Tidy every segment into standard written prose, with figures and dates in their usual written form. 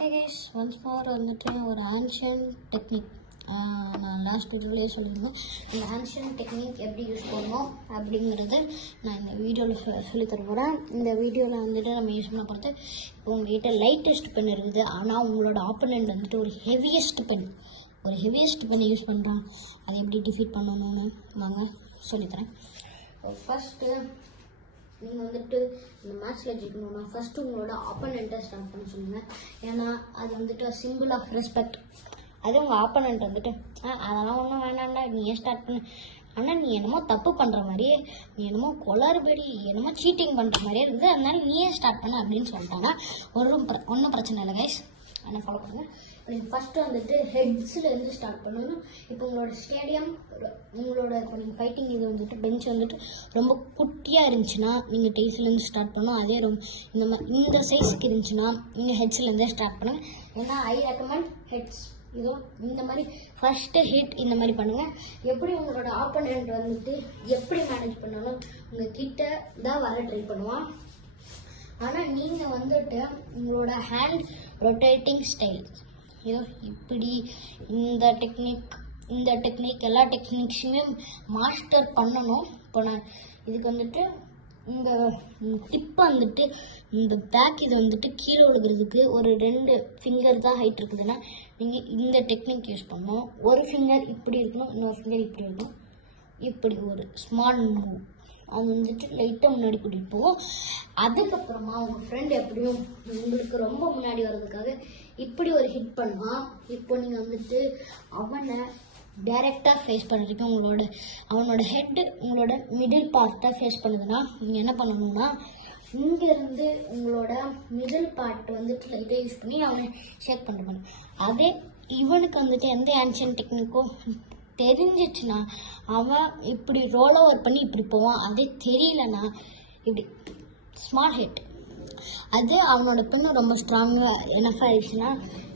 Hey guys, once more வந்துட்டு ஒரு ancient technique நான் லாஸ்ட் வீடியோலேயே சொல்லியிருந்தேன். இந்த ஆன்ஷியன் டெக்னிக் எப்படி யூஸ் பண்ணணும் அப்படிங்கிறது நான் இந்த வீடியோவில் சொல்லித்தர போகிறேன். இந்த வீடியோவில் வந்துட்டு நம்ம யூஸ் பண்ண போகிறது இப்போ உங்கள்கிட்ட லைட்டஸ்ட் பென் இருக்குது, ஆனால் உங்களோட ஆப்போனண்ட் வந்துட்டு ஒரு ஹெவியஸ்ட் பென் யூஸ் பண்ணுறான். அதை எப்படி டிஃபீட் பண்ணணும்னு வாங்க சொல்லித்தரேன். ஃபஸ்ட்டு நீங்கள் வந்துட்டு இந்த மேட்ச்சில் ஜெயிக்கணும்னா ஃபஸ்ட்டு உங்களோட ஆப்போனண்ட்டை ஸ்டார்ட் பண்ண சொல்லுங்கள். ஏன்னா அது வந்துட்டு சிம்பிள் ஆஃப் ரெஸ்பெக்ட். அதே உங்கள் ஆப்போனண்ட் வந்துட்டு அதெல்லாம் ஒன்றும் வேணாண்டா நீயே ஸ்டார்ட் பண்ணு, ஆனால் நீ என்னமோ தப்பு பண்ணுற மாதிரியே, நீ என்னமோ கொளறுபடி என்னமோ சீட்டிங் பண்ணுற மாதிரியே இருக்குது, அதனால நீயே ஸ்டார்ட் பண்ண அப்படின்னு சொல்லிட்டாங்கன்னா ஒன்றும் பிரச்சனை இல்லை கைஸ். என்ன ஃபாலோ பண்ணுங்கள். நீங்கள் ஃபஸ்ட்டு வந்துட்டு ஹெட்ஸ்லேருந்து ஸ்டார்ட் பண்ணணும். இப்போ உங்களோட ஸ்டேடியம் உங்களோட இப்போ நீங்கள் ஃபைட்டிங் இது வந்துட்டு பெஞ்ச் வந்துட்டு ரொம்ப குட்டியாக இருந்துச்சுன்னா நீங்கள் டெய்ஸ்லேருந்து ஸ்டார்ட் பண்ணணும். அதே ரொம்ப இந்த சைஸுக்கு இருந்துச்சுன்னா நீங்கள் ஹெட்ஸ்லேருந்தே ஸ்டார்ட் பண்ணுங்கள். ஏன்னா ஐ ரெக்கமெண்ட் ஹெட்ஸ். இதோ இந்த மாதிரி ஃபஸ்ட்டு ஹிட் இந்த மாதிரி பண்ணுங்கள். எப்படி உங்களோட ஆப்போனண்ட் வந்துட்டு எப்படி மேனேஜ் பண்ணாலும் உங்கள் கிட்ட தான் வர ட்ரை பண்ணுவான். ஆனால் நீங்கள் வந்துட்டு உங்களோட ஹேண்ட் ரொட்டேட்டிங் ஸ்டைல் இதோ இப்படி இந்த டெக்னிக் எல்லா டெக்னிக்ஸுமே மாஸ்டர் பண்ணணும். இப்போ நான் இதுக்கு வந்துட்டு இந்த டிப்பை வந்துட்டு இந்த பேக் இது வந்துட்டு கீழே விழுகிறதுக்கு ஒரு 2 ஃபிங்கர் தான் ஹைட் இருக்குதுன்னா நீங்கள் இந்த டெக்னிக் யூஸ் பண்ணணும். ஒரு ஃபிங்கர் இப்படி இருக்கணும், இன்னொரு ஃபிங்கர் இப்படி இருக்கணும். இப்படி ஒரு ஸ்மால் மூவ் அது வந்துட்டு லைட்டாக முன்னாடி கூட்டிகிட்டு போகும். அதுக்கப்புறமா உங்கள் ஃப்ரெண்ட் எப்படியும் உங்களுக்கு ரொம்ப முன்னாடி வர்றதுக்காக இப்படி ஒரு ஹிட் பண்ணுவான். இப்போ நீங்கள் வந்துட்டு அவனை டைரெக்டாக ஃபேஸ் பண்ணுறதுக்கு அவனோட ஹெட்டு உங்களோட மிடில் பார்ட்டை ஃபேஸ் பண்ணுதுன்னா நீங்கள் என்ன பண்ணணும்னா இங்கேருந்து உங்களோட மிடில் பார்ட் வந்துட்டு லைட்டாக யூஸ் பண்ணி அவனை ஷேக் பண்ணுறாங்க. அதே இவனுக்கு வந்துட்டு எந்த ஆன்ஷியன் டெக்னிக்கும் தெரிஞ்சிச்சுன்னா அவன் இப்படி ரோல் ஓவர் பண்ணி இப்படி போவான். அதே தெரியலன்னா இப்படி ஸ்மால் ஹிட். அது அவனோட பெண்ணு ரொம்ப ஸ்ட்ராங்காக எனஃப் ஆயிடுச்சுன்னா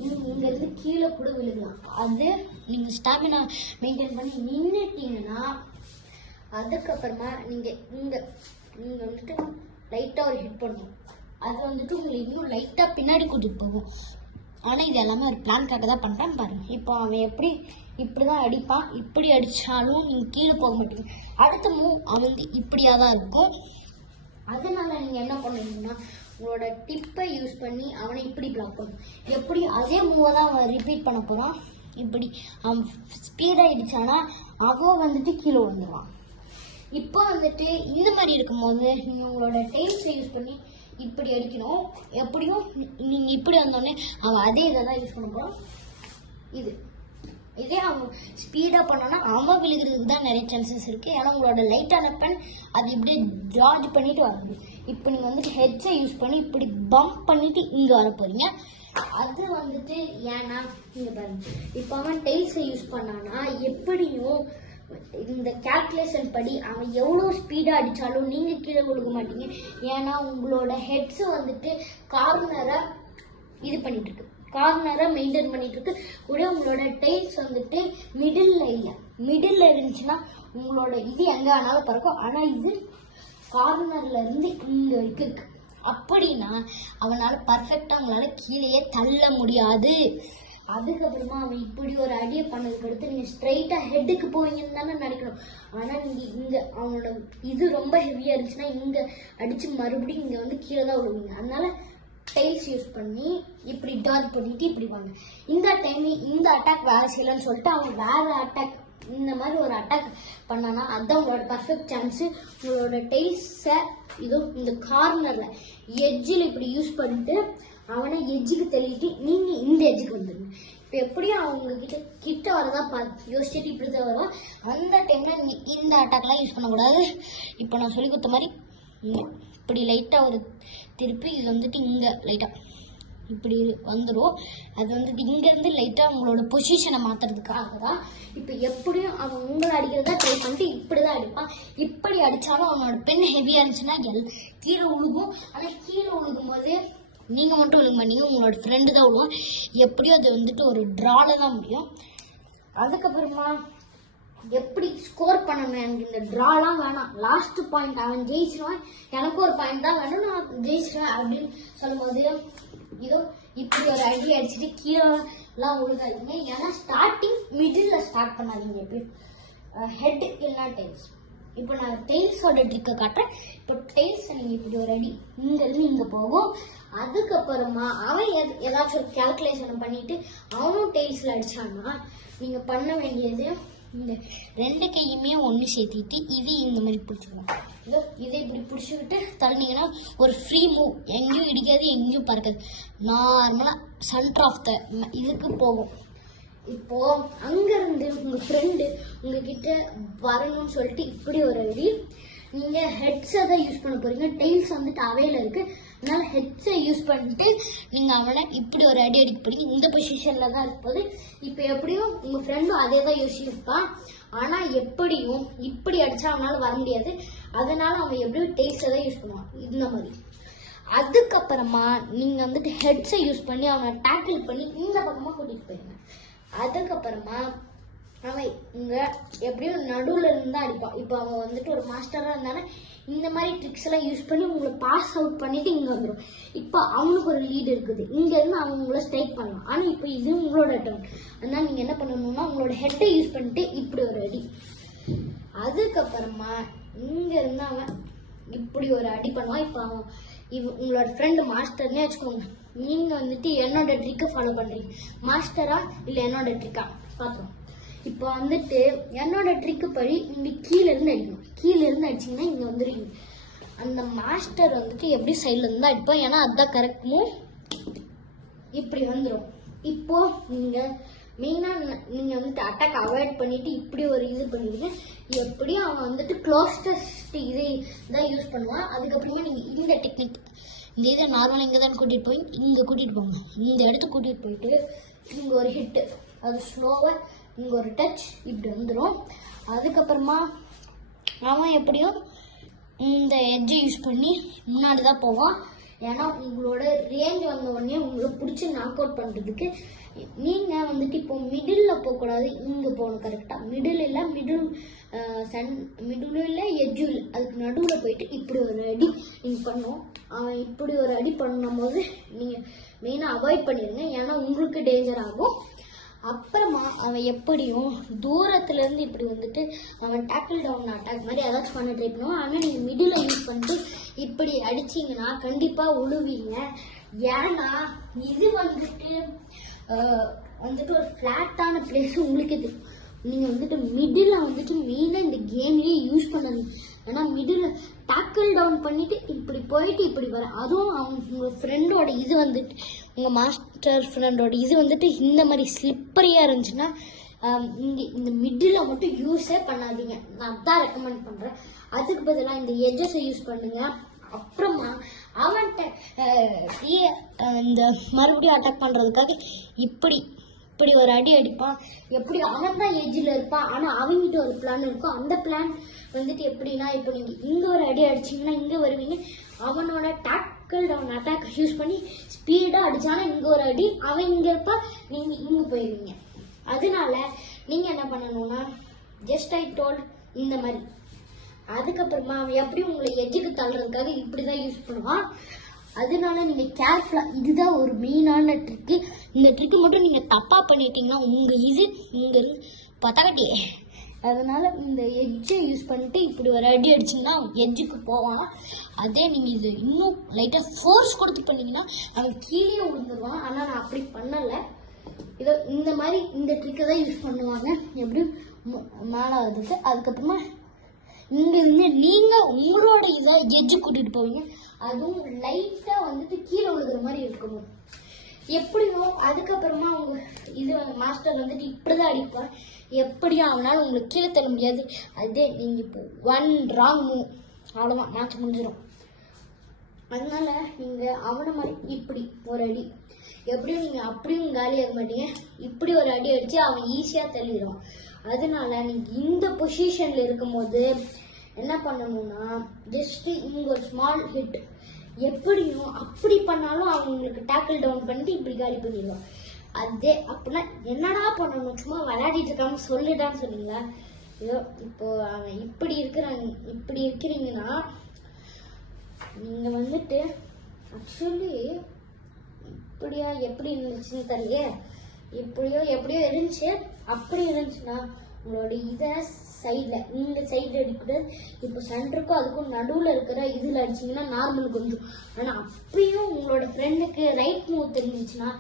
இங்கேருந்து கீழே கூட விழுகலாம். அது நீங்கள் ஸ்டாமினா மெயின்டைன் பண்ணி நின்றுட்டீங்கன்னா அதுக்கப்புறமா நீங்கள் வந்துட்டு லைட்டாக ஒரு ஹிட் பண்ணணும். அது வந்துட்டு உங்களை இன்னும் லைட்டாக பின்னாடி கூட்டிகிட்டு போகும். ஆனால் இது எல்லாமே ஒரு பிளான்காக தான் பண்ணுறான்னு பாருங்கள். இப்போ அவன் இப்படி தான் அடிப்பான். இப்படி அடித்தாலும் நீங்கள் கீழே போக மாட்டீங்க. அடுத்த மூவ் அவன் இப்படியாக தான் இருக்கும். அதனால நீங்கள் என்ன பண்ணுவீங்கன்னா உங்களோட டிப்பை யூஸ் பண்ணி அவனை இப்படி பிளாக் பண்ணணும். எப்படி அதே மூவை தான் அவன் ரிப்பீட் பண்ண போகிறான். இப்படி அவன் ஸ்பீடாக அடித்தானா அவன் வந்துட்டு கீழே வந்துடுவான். இப்போ வந்துட்டு இந்த மாதிரி இருக்கும்போது நீங்கள் உங்களோட டெய்ல்ஸை யூஸ் பண்ணி இப்படி அடிக்கணும். எப்படியும் நீங்கள் இப்படி வந்தோடனே அவன் அதே இதை தான் யூஸ் பண்ண போகிறான். இதே அவன் ஸ்பீடாக பண்ணோன்னா அவன் விழுகிறதுக்கு தான் நிறைய சான்சஸ் இருக்குது. ஏன்னா உங்களோட லைட்டான பென் அது இப்படியே ஜார்ஜ் பண்ணிட்டு வரணும். இப்போ நீங்கள் வந்துட்டு ஹெட்ஸை யூஸ் பண்ணி இப்படி பம்ப் பண்ணிட்டு இங்கே வர போகிறீங்க. அது வந்துட்டு ஏன்னா இங்கே பாருங்க, இப்போ அவன் டெய்ல்ஸை யூஸ் பண்ணான்னா எப்படியும் இந்த கால்குலேஷன் படி அவன் எவ்வளோ ஸ்பீடாக அடித்தாலும் நீங்கள் கீழே விழுக மாட்டீங்க. ஏன்னா உங்களோட ஹெட்ஸு வந்துட்டு கார்னரை இது பண்ணிட்டு இருக்கு, கார்னரை மெயின்டைன் பண்ணிட்டு இருக்கு. கூட உங்களோட டெய்ல்ஸ் வந்துட்டு மிடில் இருந்துச்சுன்னா உங்களோட இது எங்கே வேணாலும் பறக்கும். ஆனால் இது கார்னர்ல இருந்து இங்கே வரைக்கும் இருக்கு. அப்படின்னா அவனால் பர்ஃபெக்டாக உங்களால் கீழேயே தள்ள முடியாது. அதுக்கப்புறமா அவன் இப்படி ஒரு அடியை பண்ணதுக்கு அடுத்து நீங்கள் ஸ்ட்ரைட்டாக ஹெட்டுக்கு போவீங்கன்னு தானே நினைக்கணும். ஆனால் நீங்கள் இங்கே அவனோட இது ரொம்ப ஹெவியாக இருந்துச்சுன்னா இங்கே அடித்து மறுபடியும் இங்கே வந்து கீழே தான் விழுவீங்க. அதனால டெய்ல்ஸ் யூஸ் பண்ணி இப்படி டார்ஜ் பண்ணிட்டு இப்படி வாங்க. இந்த டைம் இந்த அட்டாக் வேலை செய்யலன்னு சொல்லிட்டு அவன் வேற அட்டாக் இந்த மாதிரி ஒரு அட்டாக் பண்ணானா அதுதான் உங்களோட பர்ஃபெக்ட் சான்ஸு. உங்களோட டெய்ல்ஸை இதோ இந்த கார்னரில் எட்ஜில் இப்படி யூஸ் பண்ணிட்டு அவனை எட்ஜுக்கு தள்ளிட்டு நீங்கள் இந்த எட்ஜுக்கு வந்துடுங்க. இப்போ எப்படியும் அவங்க கிட்ட வரதான் பார்த்து யோசிச்சுட்டு இப்படி தான் வரும். அந்த டைமில் நீங்கள் இந்த அட்டாக்லாம் யூஸ் பண்ணக்கூடாது. இப்போ நான் சொல்லி கொடுத்த மாதிரி இப்படி லைட்டாக ஒரு திருப்பி இது வந்துட்டு இங்கே லைட்டாக இப்படி வந்துடும். அது வந்துட்டு இங்கேருந்து லைட்டாக உங்களோட பொசிஷனை மாற்றுறதுக்காக தான். இப்போ எப்படியும் அவன் உங்களை அடிக்கிறதா ட்ரை பண்ணிட்டு இப்படி தான் அடிப்பான். இப்படி அடித்தாலும் அவனோட பென் ஹெவியாக இருந்துச்சுன்னா கீழே விழுகும். ஆனால் கீழே விழுகும்போது நீங்கள் மட்டும் விழுக மாட்டீங்க, உங்களோட ஃப்ரெண்டு தான் விழுவான். எப்படியும் அது வந்துட்டு ஒரு ட்ரால தான் முடியும். அதுக்கப்புறமா எப்படி ஸ்கோர் பண்ணணும், எனக்கு இந்த ட்ராலாம் வேணாம், லாஸ்ட் பாயிண்ட் அவன் ஜெயிச்சிருவான், எனக்கு ஒரு பாயிண்ட் தான் வேணும், நான் ஜெயிச்சிருவேன் அப்படின்னு சொல்லும்போது இதோ இப்படி ஒரு அடி அடிச்சுட்டு கீழெல்லாம் விழுகாதீங்க. ஏன்னா ஸ்டார்டிங் மிடில் ஸ்டார்ட் பண்ணாதீங்க. எப்படி ஹெட் இல்லைன்னா டெய்ல்ஸ். இப்போ நான் டெய்ல்ஸோட ட்ரிக்கை காட்டுறேன். இப்போ டெய்ல்ஸ் நீங்கள் இப்படி ஒரு அடி இங்கேருந்து இங்கே போகும். அதுக்கப்புறமா அவன் ஏதாச்சும் ஒரு கேல்குலேஷனை பண்ணிட்டு அவனும் டெய்ல்ஸில் அடித்தான்னா நீங்கள் பண்ண வேண்டியது இந்த 2 கையுமே ஒன்று சேர்த்திட்டு இது இந்த மாதிரி பிடிச்சிக்கணும். இதை இப்படி பிடிச்சிக்கிட்டு தள்ளினீங்கன்னா ஒரு ஃப்ரீ மூவ், எங்கேயும் இடிக்காது எங்கேயும் பறக்காது. நார்மலாக சென்டர் ஆஃப் த இதுக்கு போகும். இப்போ அங்கேருந்து உங்கள் ஃப்ரெண்டு உங்ககிட்ட வரணும்னு சொல்லிட்டு இப்படி ஒரு அடி. நீங்கள் ஹெட்ஸை தான் யூஸ் பண்ண போகிறீங்க. டெய்ல்ஸ் வந்துட்டு அவையில் இருக்குது. அதனால ஹெட்ஸை யூஸ் பண்ணிட்டு நீங்கள் அவனை இப்படி ஒரு அடி அடிக்க போறீங்க. இந்த பொசிஷனில் தான் இருப்பது. இப்போ எப்படியும் உங்கள் ஃப்ரெண்டும் அதே தான் யோசிச்சிருப்பான். ஆனால் எப்படியும் இப்படி அடித்தா அவனால் வர முடியாது. அதனால அவன் எப்படியும் டெய்ல்ஸை தான் யூஸ் பண்ணுவான் இந்த மாதிரி. அதுக்கப்புறமா நீங்கள் வந்துட்டு ஹெட்ஸை யூஸ் பண்ணி அவனை டேக்கிள் பண்ணி இந்த பக்கமாக கூட்டிகிட்டு போயிருங்க. அதுக்கப்புறமா அவன் இங்கே எப்படியும் நடுவில் இருந்து தான் அடிப்பான். இப்போ அவன் வந்துட்டு ஒரு மாஸ்டராக இருந்தானே இந்த மாதிரி ட்ரிக்ஸ் எல்லாம் யூஸ் பண்ணி உங்களை பாஸ் அவுட் பண்ணிட்டு இங்கே வந்துடும். இப்போ அவனுக்கு ஒரு லீடு இருக்குது. இங்கேருந்து அவன் உங்களை ஸ்ட்ரைக் பண்ணலாம். ஆனால் இப்போ இது உங்களோட டர்ன். அதனால் நீங்கள் என்ன பண்ணணும்னா உங்களோட ஹெட்டை யூஸ் பண்ணிட்டு இப்படி ஒரு அடி. அதுக்கப்புறமா இங்கேருந்து அவன் இப்படி ஒரு அடி பண்ணுவான். இப்போ அவன் உங்களோட ஃப்ரெண்டு மாஸ்டர்னே வச்சுக்கோங்க. நீங்கள் வந்துட்டு என்னோட ட்ரிக்கை ஃபாலோ பண்ணுறீங்க. மாஸ்டரா இல்லை என்னோட ட்ரிக்கா பார்த்துருவோம். இப்போ வந்துட்டு என்னோட ட்ரிக்கு படி நீங்கள் கீழேருந்து அடிக்கணும். கீழேருந்து அடிச்சிங்கன்னா இங்கே வந்துடுவீங்க. அந்த மாஸ்டர் வந்துட்டு எப்படி சைட்லேருந்து தான் அடிப்போம். ஏன்னா அதுதான் கரெக்ட் மூவ். இப்படி வந்துடும். இப்போது நீங்கள் மெயினாக நீங்கள் வந்துட்டு அட்டாக் அவாய்ட் பண்ணிவிட்டு இப்படி ஒரு இது பண்ணிடுங்க. எப்படியும் அவன் வந்துட்டு க்ளோஸ்டஸ்ட் இதை தான் யூஸ் பண்ணுவான். அதுக்கப்புறமா நீங்கள் இந்த டெக்னிக் இந்த இதை நார்மலாக இங்கே தான் கூட்டிகிட்டு போய் இங்கே கூட்டிகிட்டு போங்க. இந்த இடத்துக்கு கூட்டிகிட்டு போயிட்டு இங்கே ஒரு ஹிட்டு, அது ஸ்லோவாக இங்கே ஒரு டச் இப்படி வந்துடும். அதுக்கப்புறமா அவன் எப்படியும் இந்த எட்ஜை யூஸ் பண்ணி முன்னாடி தான் போவான். ஏன்னா உங்களோட ரேஞ்ச் வந்த உடனே உங்களை பிடிச்சி நாக் அவுட் பண்ணுறதுக்கு நீங்கள் வந்துட்டு இப்போ மிடில் போகக்கூடாது, இங்கே போகணும். கரெக்டாக மிடில் இல்லை, மிடிலும் இல்லை, எட்ஜும் இல்லை, அதுக்கு நடுவில் போயிட்டு இப்படி ஒரு அடி நீங்கள் பண்ணோம். அவன் இப்படி ஒரு அடி பண்ணும் போது நீங்கள் மெயினாக அவாய்ட் பண்ணிடுங்க. ஏன்னா உங்களுக்கு டேஞ்சர் ஆகும். அப்புறமா அவன் எப்படியும் தூரத்துலேருந்து இப்படி வந்துட்டு அவன் டேக்கிள் டவுன் அட்டாக் மாதிரி ஏதாச்சும் பண்ண ட்ரை பண்ணுவான். ஆனால் நீங்கள் மிடில் யூஸ் பண்ணிட்டு இப்படி அடிச்சிங்கன்னா கண்டிப்பாக உழுவீங்க. ஏன்னா இது வந்துட்டு ஒரு ஃப்ளாட்டான பிளேஸ் உங்களுக்கு இது. நீங்கள் வந்துட்டு மிடில் வந்துட்டு மெயினாக இந்த கேம்லேயே யூஸ் பண்ணணும். ஏன்னா மிடில் டேக்கிள் டவுன் பண்ணிவிட்டு இப்படி போயிட்டு இப்படி வர, அதுவும் உங்கள் ஃப்ரெண்டோட இது வந்துட்டு உங்கள் மாஸ்டர் ஃப்ரெண்டோட இது வந்துட்டு இந்த மாதிரி ஸ்லிப்பரியாக இருந்துச்சுன்னா இங்கே இந்த மிடில் மட்டும் யூஸே பண்ணாதீங்க. நான் அதான் ரெக்கமெண்ட் பண்ணுறேன். அதுக்கு பதிலாக இந்த எட்ஜஸை யூஸ் பண்ணுங்கள். அப்புறமா அவன்கிட்ட இந்த மறுபடியும் அட்டாக் பண்ணுறதுக்காக இப்படி இப்படி ஒரு அடி அடிப்பான். எப்படி அவன் தான் எட்ஜில் இருப்பான். ஆனால் அவங்ககிட்ட ஒரு பிளான் இருக்கும். அந்த பிளான் வந்துட்டு எப்படின்னா, இப்போ நீங்கள் இங்கே ஒரு அடி அடிச்சிங்கன்னா இங்கே வருவீங்க. அவனோட டேக்கிள் டவுன் அட்டாக் யூஸ் பண்ணி ஸ்பீடாக அடித்தானா இங்கே ஒரு அடி, அவன் இங்கே இருப்பா, நீங்கள் இங்கே போயிடுவீங்க. அதனால நீங்கள் என்ன பண்ணணும்னா ஜஸ்ட் ஐ டோல்ட் இந்த மாதிரி. அதுக்கப்புறமா அவன் எப்படி உங்களை எட்ஜுக்கு தள்ளுறதுக்காக இப்படி தான் யூஸ் பண்ணுவான். அதனால நீங்கள் கேர்ஃபுல்லாக, இதுதான் ஒரு மெயினான ட்ரிக்கு. இந்த ட்ரிக்கு மட்டும் நீங்கள் தப்பாக பண்ணிட்டீங்கன்னா உங்கள் இது இங்கே பத்தாக்கட்டியே. அதனால் இந்த எட்ஜை யூஸ் பண்ணிட்டு இப்படி ஒரு அடி அடிச்சிங்கன்னா எட்ஜுக்கு போவான். அதே நீங்கள் இது இன்னும் லைட்டாக ஃபோர்ஸ் கொடுத்து பண்ணிங்கன்னா அவன் கீழே விழுந்துருவான். ஆனால் நான் அப்படி பண்ணலை. இதோ இந்த மாதிரி இந்த ட்ரிக்கை தான் யூஸ் பண்ணுவாங்க எப்படியும் மேலே ஆகிறதுக்கு. அதுக்கப்புறமா இங்கேருந்து நீங்கள் உங்களோட இதை எட்ஜு கூட்டிகிட்டு போவீங்க. அதுவும் லைட்டாக வந்துட்டு கீழே விழுகிற மாதிரி இருக்கணும் எப்படியோ. அதுக்கப்புறமா அவங்க இது மாஸ்டர் வந்துட்டு இப்படி தான் அடிப்பார். எப்படியும் அவனால் உங்களுக்கு கீழே தள்ள முடியாது. அதே நீங்கள் இப்போ 1 ராங் மூவ் அவ்வளோதான், மேட்ச் முடிஞ்சிடும். அதனால நீங்கள் அவனை மாதிரி இப்படி ஒரு அடி, எப்படியும் நீங்கள் அப்படியும் காலியாக மாட்டீங்க. இப்படி ஒரு அடி அடித்து அவன் ஈஸியாக தள்ளிடுவான். அதனால நீங்கள் இந்த பொசிஷனில் இருக்கும்போது என்ன பண்ணணும்னா ஜஸ்ட்டு இங்கே ஒரு ஸ்மால் ஹிட், எப்படியும் அப்படி பண்ணாலும் அவங்களுக்கு டேக்கிள் டவுன் பண்ணிட்டு இப்படி காலி பண்ணிடுவான். அதே அப்படின்னா என்னடா பண்ணணும், சும்மா விளையாடிட்டு இருக்காம சொல்லிட்டான்னு சொன்னீங்களா? இதோ இப்போ அவன் இப்படி இருக்கிறீங்கன்னா நீங்கள் வந்துட்டு ஆக்சுவலி இப்படியா எப்படி இருந்துச்சுன்னு தெரியலையே. எப்படியோ இருந்துச்சு. அப்படி இருந்துச்சுன்னா உங்களோட இதை சைடில் நீங்கள் சைடில் அடிக்கூடாது. இப்போ சென்டருக்கும் அதுக்கும் நடுவில் இருக்கிற இதில் அடிச்சிங்கன்னா நார்மலுக்கு வந்துடும். ஆனால் அப்பயும் உங்களோட ஃப்ரெண்டுக்கு ரைட் மூவ் தெரிஞ்சிச்சுன்னா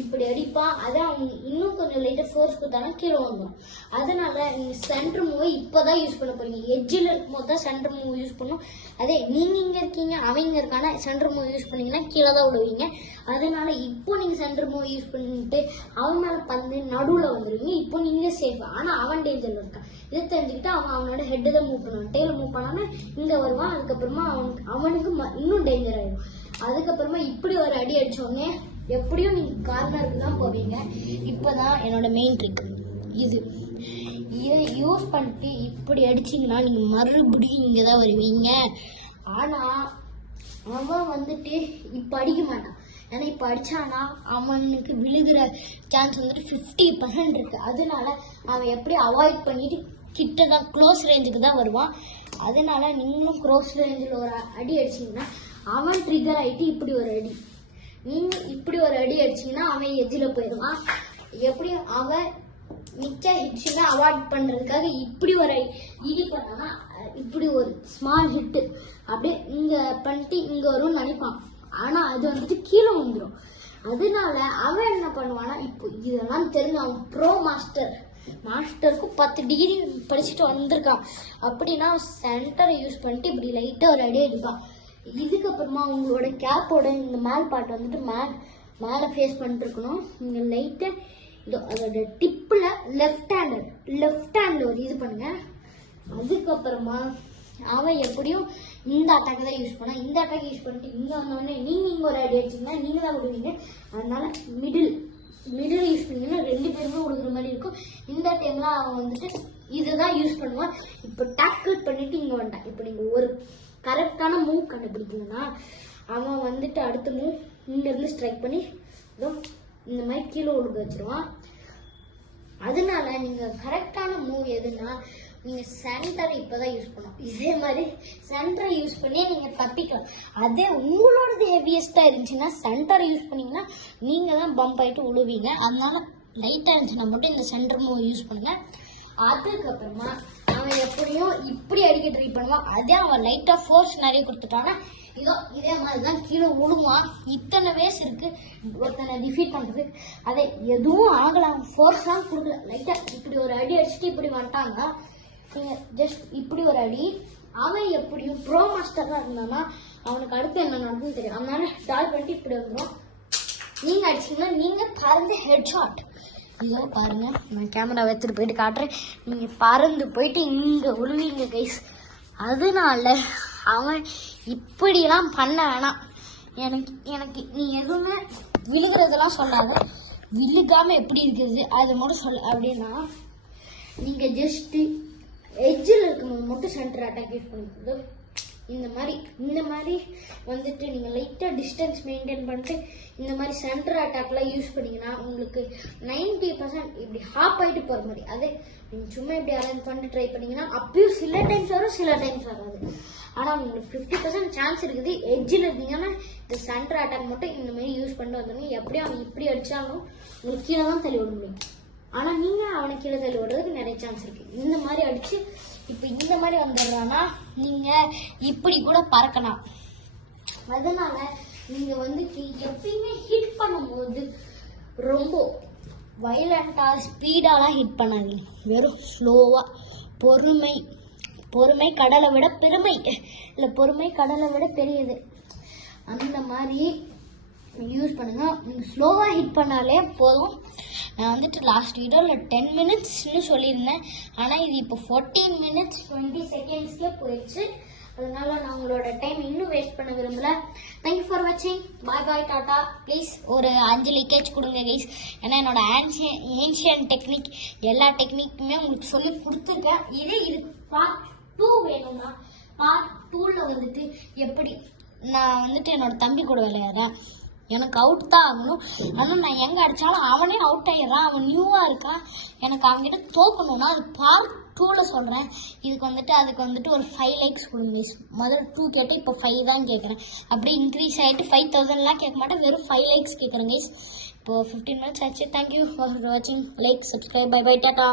இப்படி அடிப்பான். அதான் அவங்க இன்னும் கொஞ்சம் லைட்டாக ஃபோர்ஸ் கொடுத்தாலும் கீழே வந்துடும். அதனால நீங்கள் சென்டர் மூவை இப்போ தான் யூஸ் பண்ண போகிறீங்க. எட்ஜில் இருக்கும்போது தான் சென்டர் மூவ் யூஸ் பண்ணணும். அதே நீங்கள் இங்கே இருக்கீங்க அவங்க இருக்கான சென்டர் மூவ் யூஸ் பண்ணிங்கன்னா கீழே தான் விடுவீங்க. அதனால இப்போ நீங்கள் சென்டர் மூவ் யூஸ் பண்ணிட்டு அவன் மேலே பந்து நடுவில் வந்துடுவீங்க. இப்போ நீங்கள் சேஃப். ஆனால் அவன் டேஞ்சரில் இருக்கான். இதை தெரிஞ்சுக்கிட்டு அவனோட ஹெட்டு தான் மூவ் பண்ணுவான். டெய்ல மூவ் பண்ணாமல் இங்கே வருவான். அதுக்கப்புறமா அவனுக்கு இன்னும் டேஞ்சர் ஆகிடும். அதுக்கப்புறமா இப்படி ஒரு அடி அடித்தோடனே எப்படியும் நீங்கள் கார்னருக்கு தான் போவீங்க. இப்போ தான் என்னோட மெயின் ட்ரிக் இதை யூஸ் பண்ணிட்டு இப்படி அடிச்சிங்கன்னா நீங்கள் மறுபடியும் இங்கே தான் வருவீங்க. ஆனால் அவன் வந்துட்டு இப்போ அடிக்க மாட்டான். ஏன்னா இப்போ அடித்தானா அவனுக்கு விழுகிற சான்ஸ் வந்துட்டு 50% இருக்குது. அதனால அவன் எப்படி அவாய்ட் பண்ணிட்டு கிட்ட தான் க்ளோஸ் ரேஞ்சுக்கு தான் வருவான். அதனால நீங்களும் க்ளோஸ் ரேஞ்சில் ஒரு அடி அடிச்சிங்கன்னா அவன் ட்ரிகர் ஆகிட்டு இப்படி ஒரு அடி, நீங்கள் இப்படி ஒரு அடி அடிச்சிங்கன்னா அவன் எஜ்ஜில் போயிடுவான். எப்படியும் அவன் மிச்ச ஹிட்ஸுன்னா அவாய்ட் பண்ணுறதுக்காக இப்படி ஒரு இடி பண்ணான்னா இப்படி ஒரு ஸ்மால் ஹிட்டு அப்படியே இங்கே பண்ணிட்டு இங்கே வரும்னு நினைப்பான். ஆனால் அது வந்துட்டு கீழே வந்துடும். அதனால அவன் என்ன பண்ணுவான்னா இப்போ இதெல்லாம் தெரிஞ்சு அவன் ப்ரோ மாஸ்டருக்கும் 10 டிகிரி படிச்சுட்டு வந்திருக்கான். அப்படின்னா சென்டரை யூஸ் பண்ணிட்டு இப்படி லைட்டாக ஒரு அடி அடிப்பான். இதுக்கப்புறமா உங்களோட கேப்போட இந்த மேல் பார்ட் வந்துட்டு மேலே ஃபேஸ் பண்ணிட்டு இருக்கணும். நீங்கள் லைட்டாக இதோ அதோட டிப்பில் லெஃப்ட் ஹேண்டில் ஒரு இது பண்ணுங்க. அதுக்கப்புறமா அவன் எப்படியும் இந்த அட்டாக் தான் யூஸ் பண்ணான். இந்த அட்டாக் யூஸ் பண்ணிட்டு இங்கே வந்தோடனே நீங்கள் இங்கே ஒரு அடி அடிச்சிங்கன்னா நீங்கள் தான் விடுவீங்க. அதனால மிடில் யூஸ் பண்ணிங்கன்னா 2 பேருமே கொடுக்குற மாதிரி இருக்கும். இந்த டைமில் அவன் வந்துட்டு இதை தான் யூஸ் பண்ணுவான். இப்போ டேக்கிள் பண்ணிட்டு இங்கே வந்துட்டான். இப்போ நீங்கள் ஒரு கரெக்டான மூவ் கண்டுபிடிக்கலன்னா அவன் வந்துட்டு அடுத்த மூவ் இங்கேருந்து ஸ்ட்ரைக் பண்ணி இந்த மாதிரி கீழே ஒழுக வச்சிருவான். அதனால நீங்கள் கரெக்டான மூவ் எதுனா நீங்கள் சென்டரை இப்போ தான் யூஸ் பண்ணணும். இதே மாதிரி சென்டரை யூஸ் பண்ணி நீங்கள் தப்பிக்கலாம். அதே உங்களோடது ஹெவியஸ்ட்டாக இருந்துச்சுன்னா சென்டரை யூஸ் பண்ணிங்கன்னா நீங்கள் தான் பம்ப் ஆகிட்டு விழுவீங்க. அதனால லைட்டாக இருந்துச்சுன்னா மட்டும் இந்த சென்டர் மூவ் யூஸ் பண்ணுங்கள். அதுக்கப்புறமா அவன் எப்படியும் இப்படி அடிக்க ட்ரை பண்ணுவான். அதே அவன் லைட்டாக ஃபோர்ஸ் நிறைய கொடுத்துட்டான்னா இதே மாதிரி தான் கீழே விழுவான். இத்தனை வேஸ் இருக்கு ஒருத்தனை டிஃபீட் பண்ணுறது. அதை எதுவும் ஆகலை. அவன் ஃபோர்ஸ்லாம் கொடுக்கல. லைட்டாக இப்படி ஒரு அடி அடிச்சுட்டு இப்படி வந்துட்டாங்க. நீங்கள் ஜஸ்ட் இப்படி ஒரு அடி. அவன் எப்படியும் ப்ரோ மாஸ்டராக இருந்தானா அவனுக்கு அடுத்து என்ன நடக்குன்னு தெரியும். அதனால டால் பண்ணிட்டு இப்படி வந்துடும். நீங்கள் அடிச்சிங்கன்னா நீங்கள் பறந்து ஹெட் ஷாட். இதோ பாருங்க, நான் கேமரா எடுத்துட்டு போயிட்டு காட்டுறேன். நீங்கள் பறந்து போயிட்டு இங்கே விழுவீங்க கைஸ். அதனால அவன் இப்படிலாம் பண்ண வேணாம். எனக்கு நீ எதுவுமே விழுகிறதெல்லாம் சொல்லாத. விழுகாமல் எப்படி இருக்குது அது மட்டும் சொல்ல. அப்படின்னா நீங்கள் ஜஸ்ட்டு எட்ஜில் இருக்கும்போது மட்டும் சென்டர் அட்டாக் யூஸ் பண்ணிக்கிறது. இந்த மாதிரி வந்துட்டு நீங்கள் லைட்டாக டிஸ்டன்ஸ் மெயின்டைன் பண்ணிட்டு இந்த மாதிரி சென்டர் அட்டாக்லாம் யூஸ் பண்ணிங்கன்னா உங்களுக்கு 90% இப்படி ஹாப் ஆகிட்டு போகிற மாதிரி. அதே நீங்கள் சும்மா இப்படி அரேஞ்ச் பண்ணிட்டு ட்ரை பண்ணிங்கன்னா அப்பயும் சில டைம்ஸ் வரும், சில டைம்ஸ் வராது. ஆனால் உங்களுக்கு 50% சான்ஸ் இருக்குது. எட்ஜில் இருந்தீங்கன்னா இந்த சென்டர் அட்டாக் மட்டும் இந்த மாதிரி யூஸ் பண்ணிட்டு வந்தோங்க. எப்படியும் அவன் இப்படி அடித்தாலும் உங்களுக்கு கீழே தான் தள்ளி விட முடியும். ஆனால் நீங்கள் அவனை கீழே தள்ளி விடுறதுக்கு நிறைய சான்ஸ் இருக்குது. இந்த மாதிரி அடித்து இப்போ இந்த மாதிரி வந்துடுறான்னா நீங்கள் இப்படி கூட பறக்கலாம். அதனால நீங்கள் வந்துட்டு எப்பயுமே ஹிட் பண்ணும்போது ரொம்ப வைலண்ட்டாக ஸ்பீடாலாம் ஹிட் பண்ணாதீங்க. வெறும் ஸ்லோவாக பொறுமை கடலை விட பெருமை இல்லை, பொறுமை கடலை விட பெரியது. அந்த மாதிரி யூஸ் பண்ணுங்கள். நீங்கள் ஸ்லோவாக ஹிட் பண்ணாலே போதும். நான் வந்துட்டு லாஸ்ட் வீடியோவில் 10 மினிட்ஸ்னு சொல்லியிருந்தேன். ஆனால் இது இப்போ 14 மினிட்ஸ் 20 செகண்ட்ஸ்க்கே போயிடுச்சு. அதனால நான் உங்களோட டைம் இன்னும் வேஸ்ட் பண்ண விரும்பல. தேங்க்யூ ஃபார் வாட்சிங். பாய் பாய், டாட்டா. ப்ளீஸ் ஒரு 5 லைக்கேஜ் கொடுங்க கைஸ். ஏன்னா என்னோட ஏன்ஷியன் டெக்னிக் எல்லா டெக்னிக்குமே உங்களுக்கு சொல்லி கொடுத்துருக்கேன். இது பார்ட் 2 வேணும்னா பார்ட் 2ல் வந்துட்டு எப்படி நான் வந்துட்டு என்னோட தம்பி கூட விளையாடுறேன். எனக்கு அவுட் தான் ஆகணும். ஆனால் நான் எங்கே அடித்தாலும் அவனே அவுட் ஆகிடுறான். அவன் நியூவாக இருக்கான். எனக்கு அவங்ககிட்ட தோக்கணும்னா அது பார்ட் 2ல் சொல்கிறேன். அதுக்கு வந்துட்டு ஒரு 5 லைக்ஸ் கொடுங்க கைஸ். முதல்ல 2 கேட்டு இப்போ 5 தான் கேட்குறேன். அப்படியே இன்க்ரீஸ் ஆகிட்டு 5000லாம் கேட்க மாட்டேன், வெறும் 5 லைக்ஸ் கேட்குறேன் கைஸ். இப்போது 15 minutes ஆச்சு. தேங்க்யூ ஃபார் வாட்சிங். Like, subscribe. Bye bye, tata.